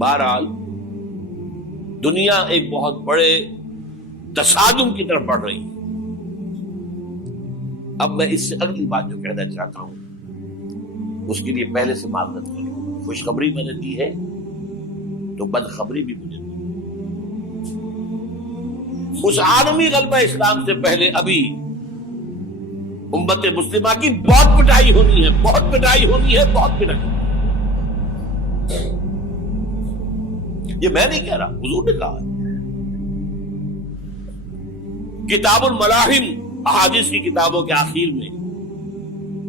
بہرحال دنیا ایک بہت بڑے تصادم کی طرف بڑھ رہی ہے. اب میں اس سے اگلی بات جو کہنا چاہتا ہوں اس کے لیے پہلے سے معذرت کروں. خوشخبری میں نے دی ہے تو بدخبری بھی مجھے دی. اس عالمی غلبہ اسلام سے پہلے ابھی امت مسلمہ کی بہت پٹائی ہونی ہے، بہت پٹائی ہونی ہے، بہت پٹائی. یہ میں نہیں کہہ رہا، حضور نے کہا ہے. کتاب الملاحم احادیث کی کتابوں کے آخر میں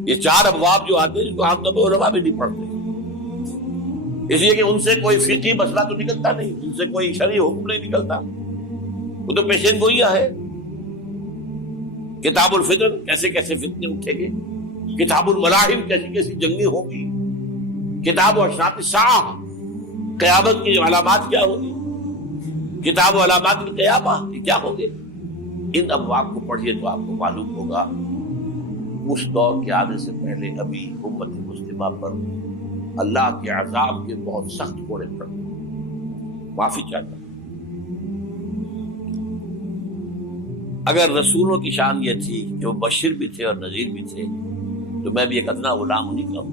یہ 4 ابواب جو آتے ہیں جن کو عام طور پر علماء بھی نہیں پڑھتے، اس لیے کہ ان سے کوئی فقہی مسئلہ تو نکلتا نہیں، ان سے کوئی شرعی حکم نہیں نکلتا، وہ تو پیشین گوئیاں ہے. کتاب الفتن کیسے کیسے فتنے اٹھیں گے، کتاب الملاحم کیسی کیسی جنگیں ہوگی، کتاب اشراط الساعہ قیامت کی علامات کیا ہوگی، کتاب و علامات القیامہ یہ کیا ہوں گے. ان ابواب کو پڑھیے تو آپ کو معلوم ہوگا اس دور کے آنے سے پہلے ابھی امت مسلمہ پر اللہ کے عذاب کے بہت سخت کوڑے پڑ. معافی چاہتا ہوں. اگر رسولوں کی شان یہ تھی کہ وہ بشیر بھی تھے اور نذیر بھی تھے تو میں بھی ایک ادنا غلام نہیں کہوں.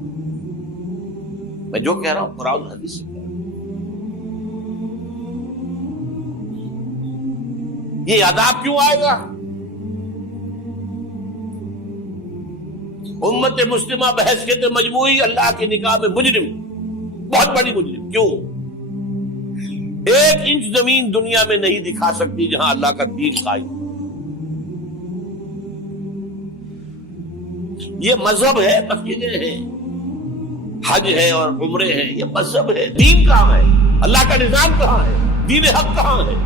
میں جو کہہ رہا ہوں قرآن و حدیث سے کہہ رہا ہوں. یہ عذاب کیوں آئے گا؟ امت مسلمہ بحیثیت مجموعی اللہ کی نگاہ میں مجرم، بہت بڑی مجرم. کیوں؟ 1 انچ زمین دنیا میں نہیں دکھا سکتی جہاں اللہ کا دین قائم. یہ مذہب ہے، مسجدیں ہیں، حج ہے اور عمرے ہیں، یہ مذہب ہے. دین کہاں ہے؟ اللہ کا نظام کہاں ہے؟ دین حق کہاں ہے؟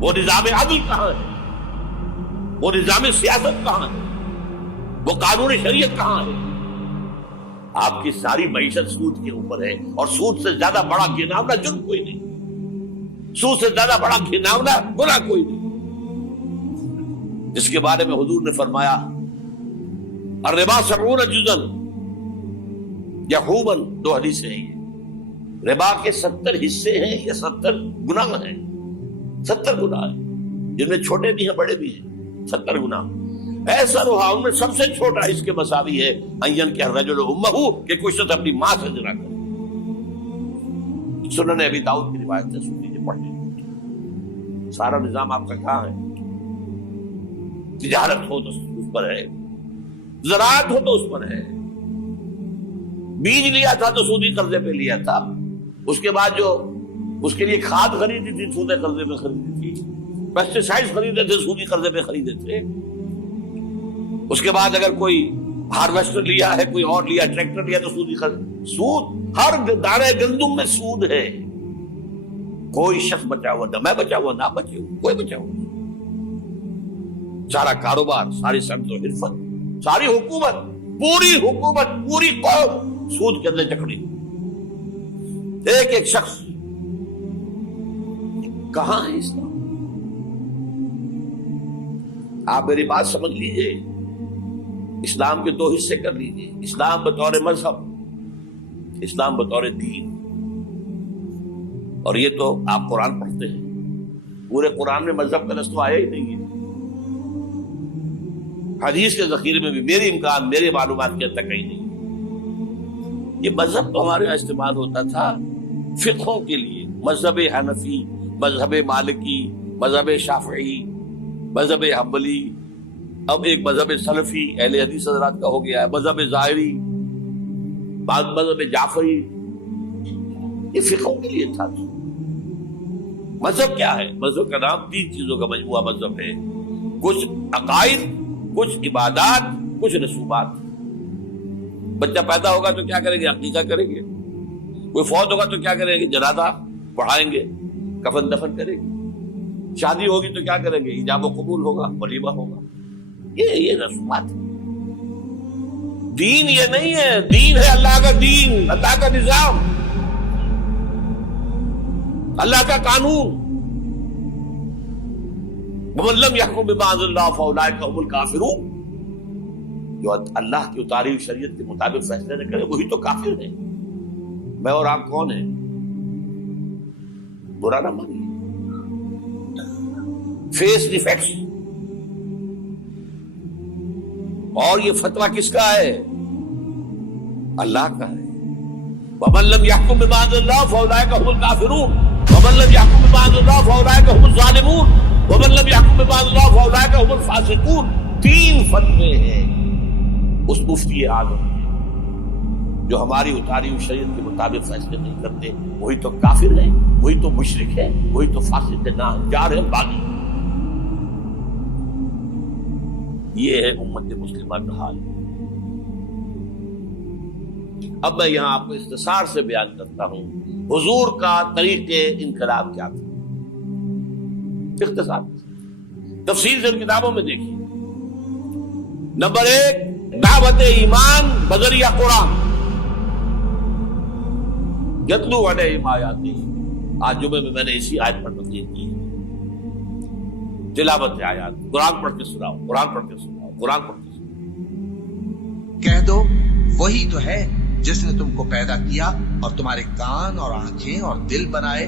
وہ نظام عدل کہاں ہے؟ وہ نظام سیاست کہاں ہے؟ وہ قانون شریعت کہاں ہے؟ آپ کی ساری معیشت سود کے اوپر ہے، اور سود سے زیادہ بڑا گھناؤنا جرم کوئی نہیں، سود سے زیادہ بڑا گھناؤنا گناہ کوئی نہیں، جس کے بارے میں حضور نے فرمایا الربا 70 جزءا یحوما. 2 حدیثیں ہیں. یہ ربا کے 70 حصے ہیں یا 70 گناہ ہیں. 70 گناہ ہیں جن میں چھوٹے بھی ہیں بڑے بھی ہیں. 70 گناہ. ایسا رہا ان میں سب سے چھوٹا اس کے مساوی ہے این کہ الرجل امہ، کہ کوئی شخص اپنی ماں سے زنا کرے. سنن ابی داؤد کی روایت ہے، سن لیجیے پڑھ لیجیے. سارا نظام آپ کا کہاں ہے؟ تجارت ہو تو اس پر ہے، زراعت ہو تو اس پر ہے. بیج لیا تھا تو سودی قرضے پہ لیا تھا، اس کے بعد جو اس کے لیے کھاد خریدی تھی سودی قرضے پہ خریدی تھی، پیسٹیسائڈ خریدے تھے سودی قرضے پہ خریدے تھے. اس کے بعد اگر کوئی ہارویسٹر لیا ہے، کوئی اور لیا، ٹریکٹر لیا تو سودی قرض. سود ہر دانے گندم میں سود ہے. کوئی شخص بچا ہوا نہ میں بچا ہوا نہ بچے ہوا، کوئی بچا ہوا. سارا کاروبار، ساری صنعت و حرفت، ساری حکومت، پوری حکومت، پوری قوم سود کے اندر جکڑی. ایک ایک شخص. کہاں ہے اسلام؟ آپ میری بات سمجھ لیجئے. اسلام کے 2 حصے کر لیجئے. اسلام بطور مذہب، اسلام بطور دین. اور یہ تو آپ قرآن پڑھتے ہیں، پورے قرآن میں مذہب کا لفظ آیا ہی نہیں ہے. حدیث کے ذخیرے میں بھی میری امکان، میرے معلومات کے تک کہیں نہیں. یہ مذہب تو ہمارے یہاں استعمال ہوتا تھا فقہوں کے لیے. مذہب حنفی، مذہب مالکی، مذہب شافعی، مذہب حنبلی، اب ایک مذہب سلفی اہل حدیث حضرات کا ہو گیا ہے، مذہب ظاہری، بعض مذہب جعفری. یہ فقہوں کے لیے تھا. مذہب کیا ہے؟ مذہب کا نام 3 چیزوں کا مجموعہ مذہب ہے. کچھ عقائد، کچھ عبادات، کچھ رسومات. بچہ پیدا ہوگا تو کیا کریں گے؟ عقیقہ کریں گے. کوئی فوت ہوگا تو کیا کریں گے؟ جنازہ پڑھائیں گے، کفن دفن کریں گے. شادی ہوگی تو کیا کریں گے؟ ایجاب و قبول ہوگا، ولیمہ ہوگا. یہ رسومات ہے. دین یہ نہیں ہے. دین ہے اللہ کا دین، اللہ کا نظام، اللہ کا قانون. وَمَن لَّمْ يَحْكُم بِمَا أَنزَلَ اللَّهُ فَأُولَٰئِكَ هُمُ الْكَافِرُونَ. جو اللہ کی اتاری ہوئی شریعت کے مطابق فیصلے نہ کرے وہی تو کافر ہے. میں اور آپ کون ہیں؟ برا نہ مانیے. فیس دی فیکٹس. اور یہ فتویٰ کس کا ہے؟ اللہ کا ہے. وَمَن لَّمْ يَحْكُم بِمَا أَنزَلَ اللَّهُ فَأُولَٰئِكَ هُمُ الْكَافِرُونَ وَمَن لَّمْ يَحْكُم بِمَا أَنزَلَ اللَّهُ فَأُولَٰئِكَ هُمُ الظَّالِمُونَ وَمَن لَّمْ يَحْكُم بِمَا أَنزَلَ اللَّهُ فَأُولَٰئِكَ هُمُ الْفَاسِقُونَ. 3 فتوے ہیں اس مفتی اعظم کے جو ہماری اتاری ہوئی شریعت کے مطابق فیصلے نہیں کرتے. وہی تو کافر ہے, وہی تو مشرک ہے, وہی تو فاسق ناہنجار ہے, باغی. یہ ہے امت مسلمہ کا حال. اب میں یہاں آپ کو اختصار سے بیان کرتا ہوں حضور کا طریقے انقلاب کیا تھا. اختصار تفصیل سے کتابوں میں دیکھیے. نمبر 1, دعوت ایمان بذریعہ قرآن. یتلو علیہم آیاتہ. آج جمعے میں میں نے اسی آیت پر تقریر کی. تلاوت آیات, قرآن پڑھ کے سناؤ, قرآن پڑھ کے سناؤ, قرآن پڑھ کے سناؤ. کہہ دو وہی تو ہے جس نے تم کو پیدا کیا اور تمہارے کان اور آنکھیں اور دل بنائے,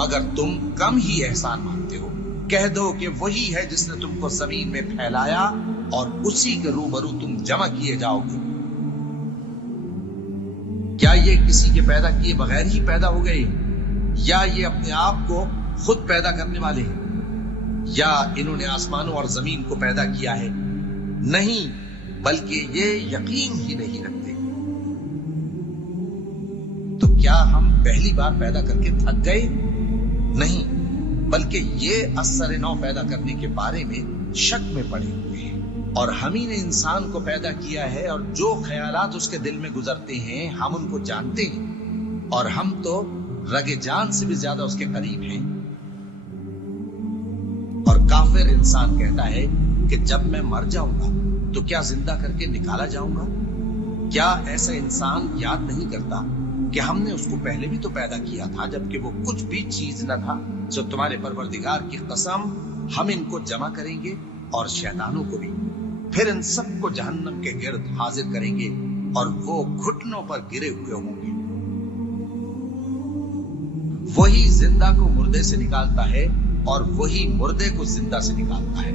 مگر تم کم ہی احسان مانتے ہو. کہہ دو کہ وہی ہے جس نے تم کو زمین میں پھیلایا اور اسی کے روبرو تم جمع کیے جاؤ گے. کیا یہ کسی کے پیدا کیے بغیر ہی پیدا ہو گئے, یا یہ اپنے آپ کو خود پیدا کرنے والے ہیں, یا انہوں نے آسمانوں اور زمین کو پیدا کیا ہے؟ نہیں, بلکہ یہ یقین ہی نہیں رکھتے. تو کیا ہم پہلی بار پیدا کر کے تھک گئے؟ نہیں, بلکہ یہ اثر نو پیدا کرنے کے بارے میں شک میں پڑے ہوئے ہیں. اور ہم ہی نے انسان کو پیدا کیا ہے, اور جو خیالات اس کے دل میں گزرتے ہیں ہم ان کو جانتے ہیں, اور ہم تو رگ جان سے بھی زیادہ اس کے قریب ہیں. اور کافر انسان کہتا ہے کہ جب میں مر جاؤں گا تو کیا زندہ کر کے نکالا جاؤں گا؟ کیا ایسا انسان یاد نہیں کرتا کہ ہم نے اس کو پہلے بھی تو پیدا کیا تھا جبکہ وہ کچھ بھی چیز نہ تھا؟ جو تمہارے پروردگار کی قسم ہم ان کو جمع کریں گے اور شیطانوں کو بھی, پھر ان سب کو جہنم کے گرد حاضر کریں گے اور وہ گھٹنوں پر گرے ہوئے ہوں گے. وہی زندہ کو مردے سے نکالتا ہے اور وہی مردے کو زندہ سے نکالتا ہے,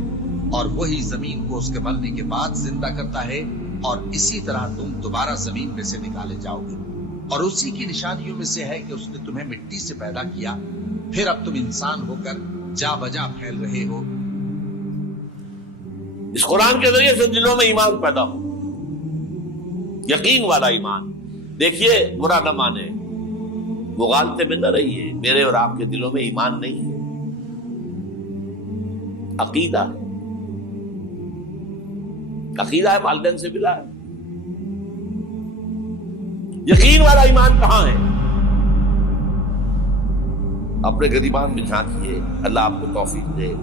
اور وہی زمین کو اس کے مرنے کے بعد زندہ کرتا ہے, اور اسی طرح تم دوبارہ زمین میں سے نکالے جاؤ گے. اور اسی کی نشانیوں میں سے ہے کہ اس نے تمہیں مٹی سے پیدا کیا, پھر اب تم انسان ہو کر جا بجا پھیل رہے ہو. اس قرآن کے ذریعے سے دلوں میں ایمان پیدا ہو, یقین والا ایمان. دیکھیے, برا نہ مانے, مغالطے میں نہ رہیے. میرے اور آپ کے دلوں میں ایمان نہیں ہے, عقیدہ ہے. عقیدہ ہے, والدین سے ملا ہے. یقین والا ایمان کہاں ہے؟ اپنے گریبان میں جھانکیے, اللہ آپ کو توفیق دے.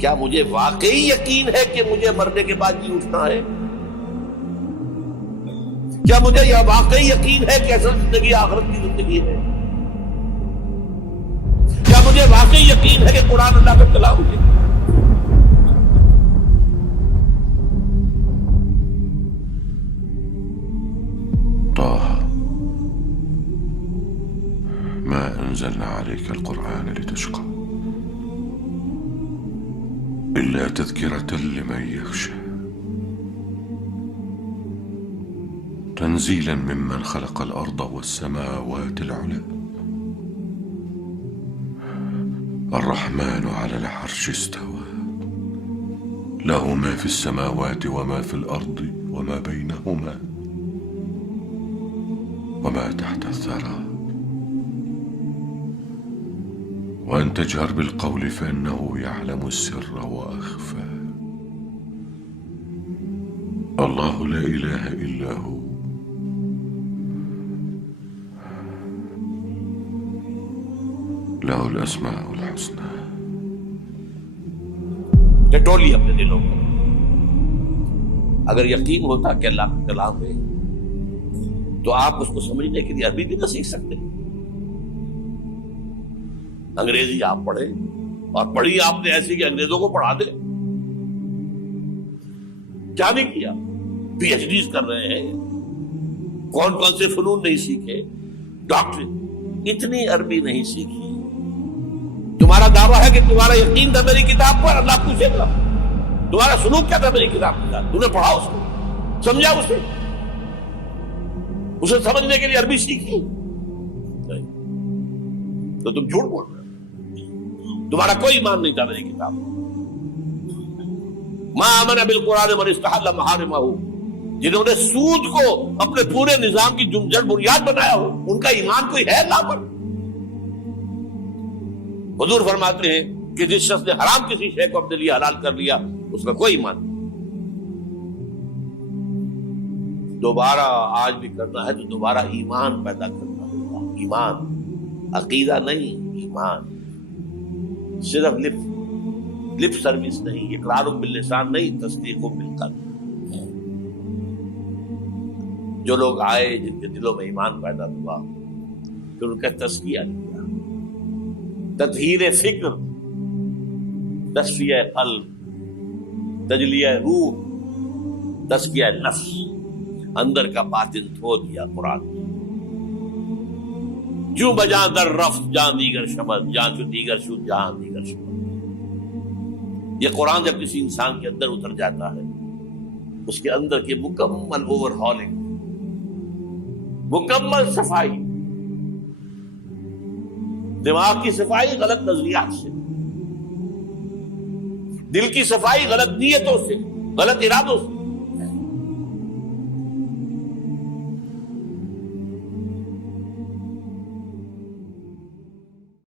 کیا مجھے واقعی یقین ہے کہ مجھے مرنے کے بعد جی اٹھنا ہے؟ کیا مجھے یہ واقعی یقین ہے کہ اصل زندگی آخرت کی زندگی ہے؟ کیا مجھے واقعی یقین ہے کہ قرآن اللہ کا کلام ہے؟ طه ما أنزلنا عليك القرآن لتشقى إلا تذكرة لمن يخشى تنزيلا ممن خلق الأرض والسماوات العلى الرحمن على العرش استوى له ما في السماوات وما في الأرض وما بينهما وما تحت الثرى وأن تجهر بالقول فإنه يعلم السر وأخفى الله لا إله إلا هو له الأسماء الحسنى. ٹٹولی اپنے دلوں کو. اگر یقین ہوتا کہ اللہ کا کلام ہے تو آپ اس کو سمجھنے کے لیے عربی بھی نہ سیکھ سکتے. انگریزی آپ پڑھے, اور پڑھی آپ نے ایسی کہ انگریزوں کو پڑھا دے. کیا نہیں کیا, پی ایچ ڈیز کر رہے ہیں, کون کون سے فنون نہیں سیکھے, ڈاکٹر اتنی عربی نہیں سیکھی دعویٰ ہے کہ تمہارا یقین تھا میری کتاب پر، اللہ پوچھے گا تمہارا سلوک کیا تھا میری کتاب کے ساتھ، تم نے پڑھا اس کو، سمجھا اسے سمجھنے کے لیے عربی سیکھی؟ نہیں، تو تم جھوٹ بول رہے ہو، تمہارا کوئی ایمان نہیں تھا میری کتاب پر۔ ما آمن بالقرآن من استحل محارمہ، جنہوں نے سود کو اپنے پورے نظام کی جڑ بنیاد بنایا ہو، ان کا ایمان کوئی ہے اللہ پر؟ حضور فرماتے ہیں کہ جس شخص نے حرام کسی شے کو اپنے لیے حلال کر لیا اس کا کوئی ایمان نہیں۔ دوبارہ آج بھی کرنا ہے تو دوبارہ ایمان پیدا کرنا ہوگا، ایمان، عقیدہ نہیں، ایمان، صرف لپ سروس نہیں، اقرار باللسان نہیں، تصدیق بالقلب۔ جو لوگ آئے جن کے دلوں میں ایمان پیدا ہوا پھر ان کا تزکیہ کیا، تطہیر فکر، تصفیہ قلب، تجلیہ روح، تزکیہ نفس، اندر کا باطن دھو دیا قرآن۔ جو بجاں در رفت جان دیگر شبد، جان جو دیگر شد جان دیگر شبد۔ یہ قرآن جب کسی انسان کے اندر اتر جاتا ہے، اس کے اندر کی مکمل اوور ہالنگ، مکمل صفائی، دماغ کی صفائی غلط نظریات سے، دل کی صفائی غلط نیتوں سے، غلط ارادوں سے،